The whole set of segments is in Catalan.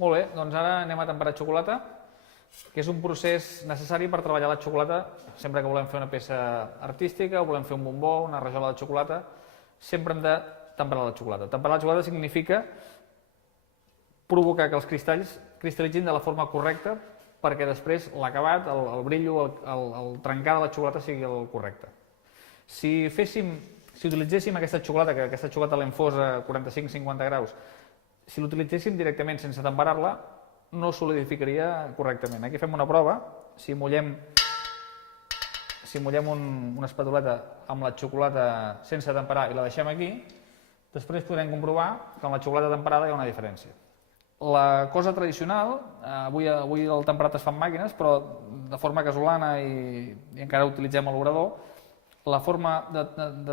Molt bé, doncs ara anem a temperar xocolata, que és un procés necessari per treballar la xocolata sempre que volem fer una peça artística o volem fer un bombó, una rajola de xocolata, sempre hem de temperar la xocolata. Temperar la xocolata significa provocar que els cristalls cristal·litzin de la forma correcta perquè després l'acabat, el brillo, el trencar de la xocolata sigui el correcte. Si utilitzéssim aquesta xocolata, que aquesta xocolata l'hem fos a 45-50 graus, si l'utilitzéssim directament sense temperar-la, no solidificaria correctament. Aquí fem una prova, si mullem una espatuleta amb la xocolata sense temperar i la deixem aquí, després podrem comprovar que amb la xocolata temperada hi ha una diferència. La cosa tradicional, avui el temperat es fa amb màquines, però de forma casolana i encara utilitzem l'obrador, la forma de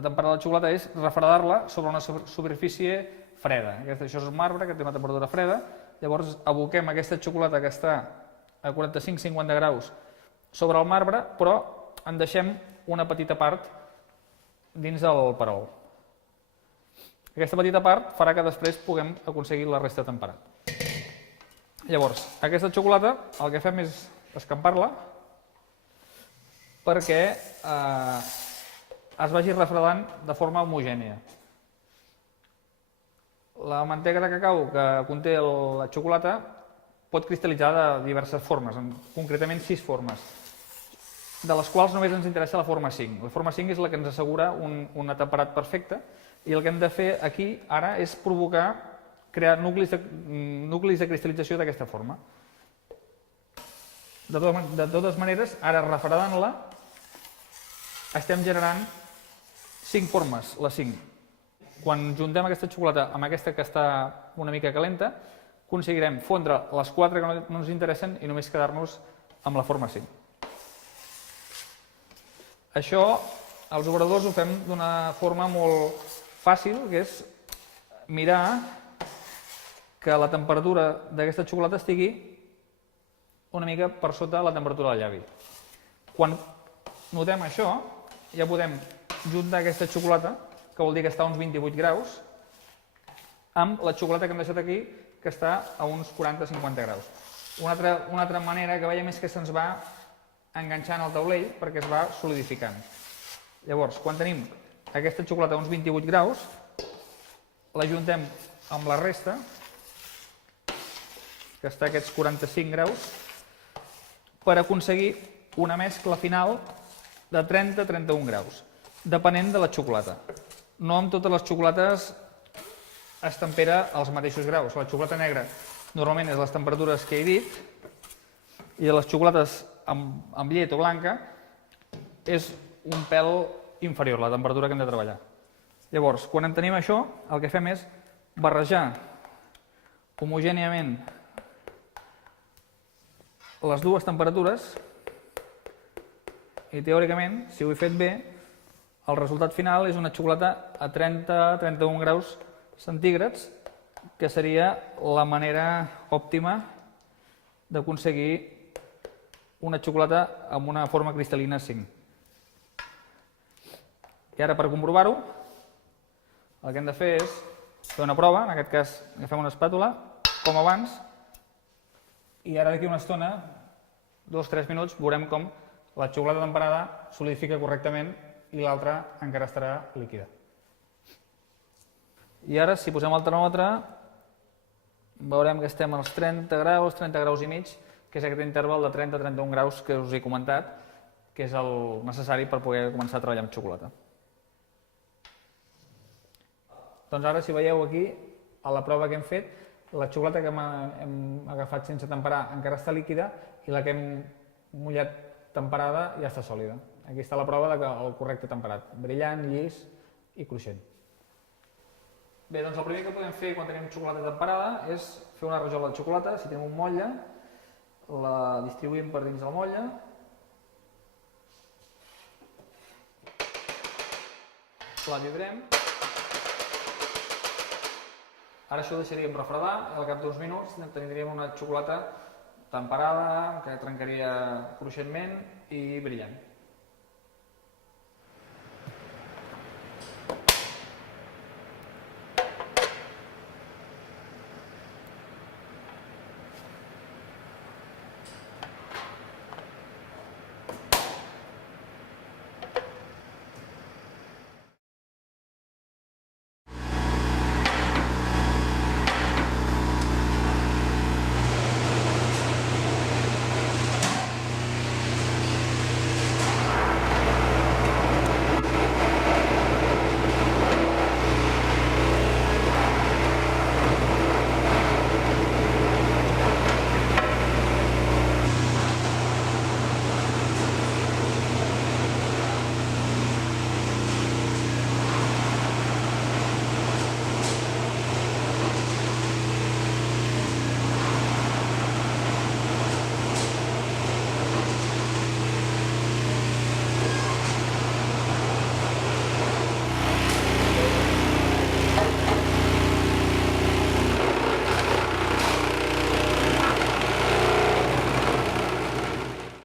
temperar la xocolata és refredar-la sobre una superfície freda. Això és un marbre que té una temperatura freda, llavors aboquem aquesta xocolata que està a 45-50 graus sobre el marbre, però en deixem una petita part dins del perol. Aquesta petita part farà que després puguem aconseguir la resta temperat. Llavors, aquesta xocolata el que fem és escampar-la perquè es vagi refredant de forma homogènia. La mantega de cacau que conté la xocolata pot cristal·litzar de diverses formes, concretament 6 formes, de les quals només ens interessa la forma 5. La forma 5 és la que ens assegura un temperat perfecte i el que hem de fer aquí ara és crear nuclis de cristal·lització d'aquesta forma. De totes maneres, ara refredant-la, estem generant 5 formes, les 5. Quan juntem aquesta xocolata amb aquesta que està una mica calenta, aconseguirem fondre les 4 que no ens interessen i només quedar-nos amb la forma 5. Això, els obradors ho fem d'una forma molt fàcil, que és mirar que la temperatura d'aquesta xocolata estigui una mica per sota la temperatura del llavi. Quan notem això, ja podem juntar aquesta xocolata, que vol dir que està a uns 28 graus, amb la xocolata que hem deixat aquí, que està a uns 40-50 graus. Una altra manera que veiem és que se'ns va enganxant al taulell perquè es va solidificant. Llavors, quan tenim aquesta xocolata a uns 28 graus, la juntem amb la resta, que està a aquests 45 graus, per aconseguir una mescla final de 30-31 graus, depenent de la xocolata. No amb totes les xocolates es tempera als mateixos graus. La xocolata negra normalment és les temperatures que he dit, i les xocolates amb llet o blanca és un pèl inferior, la temperatura que hem de treballar. Llavors, quan en tenim això, el que fem és barrejar homogèniament les dues temperatures i teòricament, si ho he fet bé, el resultat final és una xocolata a 30-31 graus centígrads, que seria la manera òptima d'aconseguir una xocolata amb una forma cristal·lina 5. I ara, per comprovar-ho, el que hem de fer és fer una prova, en aquest cas agafem una espàtula, com abans, i ara d'aquí una estona, 2-3 minuts, veurem com la xocolata temperada solidifica correctament i l'altra encara estarà líquida. I ara, si posem el termòmetre, veurem que estem als 30 graus i mig, que és aquest interval de 30-31 graus que us he comentat, que és el necessari per poder començar a treballar amb xocolata. Doncs ara, si veieu aquí, a la prova que hem fet, la xocolata que hem agafat sense temperar encara està líquida i la que hem mullat temperada ja està sòlida. Aquí està la prova del correcte temperat, brillant, llis i cruixent. Bé, doncs el primer que podem fer quan tenim xocolata temperada és fer una rajola de xocolata. Si tenim un motlle, la distribuïm per dins del motlle. La vibrem. Ara això ho deixaríem refredar i al cap d'uns minuts tindríem una xocolata temperada que trencaria cruixentment i brillant.